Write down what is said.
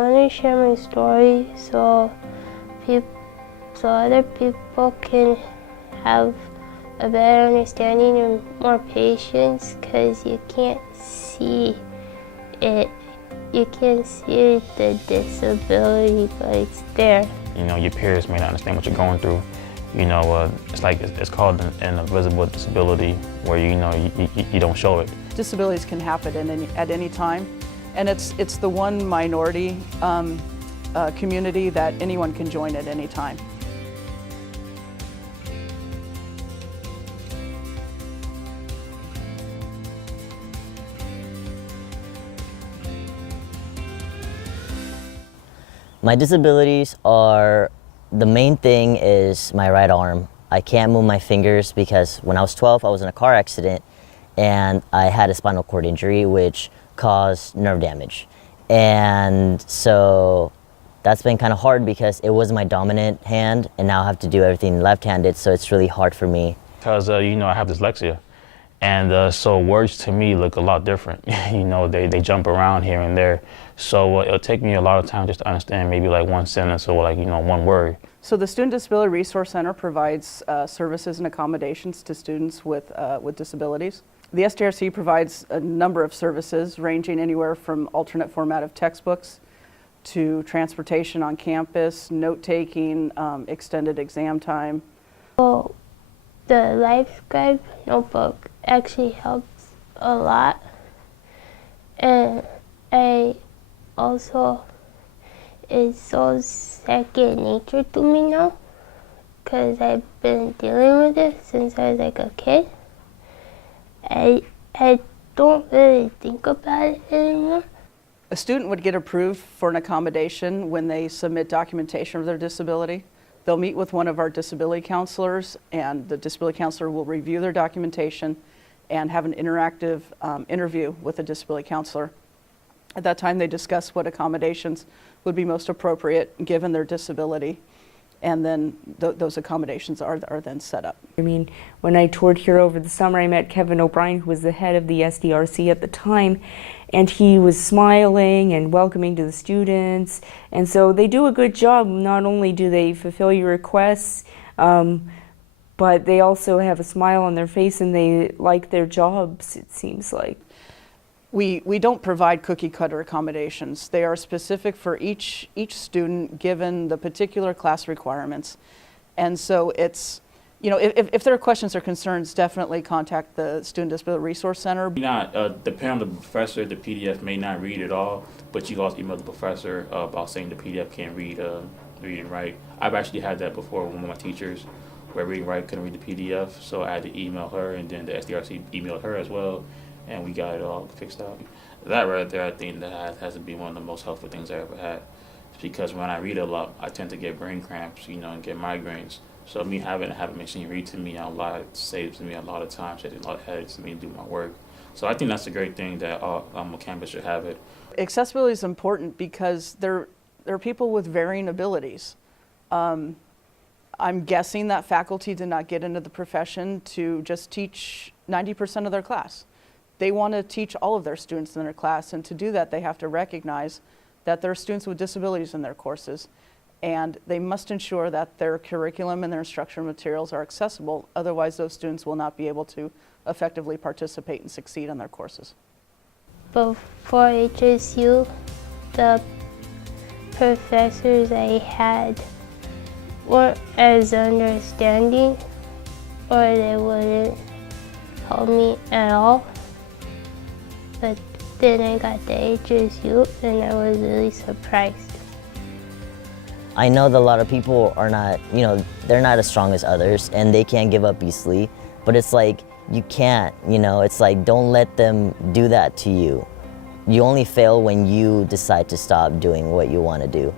I want to share my story so other people can have a better understanding and more patience, because you can't see it. You can't see the disability, but it's there. You know, your peers may not understand what you're going through. You know, it's called an invisible disability, where you don't show it. Disabilities can happen at any time, and it's the one minority community that anyone can join at any time. My disabilities are, the main thing is my right arm. I can't move my fingers because when I was 12, I was in a car accident and I had a spinal cord injury which caused nerve damage. And so that's been kind of hard because it was my dominant hand and now I have to do everything left-handed, so it's really hard for me. Because, I have dyslexia. And so words to me look a lot different. They jump around here and there. So it'll take me a lot of time just to understand maybe like one sentence or one word. So the Student Disability Resource Center provides services and accommodations to students with disabilities. The SDRC provides a number of services ranging anywhere from alternate format of textbooks to transportation on campus, note-taking, extended exam time. Well, the Life Scribe notebook actually helps a lot, and it's so second nature to me now, because I've been dealing with it since I was like a kid. I don't really think about it anymore. A student would get approved for an accommodation when they submit documentation of their disability. They'll meet with one of our disability counselors, and the disability counselor will review their documentation and have an interactive interview with the disability counselor. At that time, they discuss what accommodations would be most appropriate given their disability, and then those accommodations are then set up. I mean, when I toured here over the summer, I met Kevin O'Brien, who was the head of the SDRC at the time, and he was smiling and welcoming to the students. And so they do a good job. Not only do they fulfill your requests, but they also have a smile on their face and they like their jobs, it seems like. We don't provide cookie-cutter accommodations. They are specific for each student given the particular class requirements. And so it's, if there are questions or concerns, definitely contact the Student Disability Resource Center. Depending on the professor, the PDF may not read at all, but you can also email the professor about saying the PDF can't read and write. I've actually had that before with one of my teachers, where read and write couldn't read the PDF, so I had to email her, and then the SDRC emailed her as well, and we got it all fixed out. That right there, I think that has to be one of the most helpful things I ever had. Because when I read a lot, I tend to get brain cramps, and get migraines. So me having a machine read to me out loud saves me a lot of time, saves a lot of headaches to me to do my work. So I think that's a great thing that all campus should have it. Accessibility is important because there are people with varying abilities. I'm guessing that faculty did not get into the profession to just teach 90% of their class. They want to teach all of their students in their class, and to do that they have to recognize that there are students with disabilities in their courses, and they must ensure that their curriculum and their instructional materials are accessible, otherwise those students will not be able to effectively participate and succeed in their courses. Before HSU, the professors I had weren't as understanding, or they wouldn't help me at all. But then I got the HSU and I was really surprised. I know that a lot of people are not, they're not as strong as others and they can't give up easily, but it's like, you can't, it's like, don't let them do that to you. You only fail when you decide to stop doing what you want to do.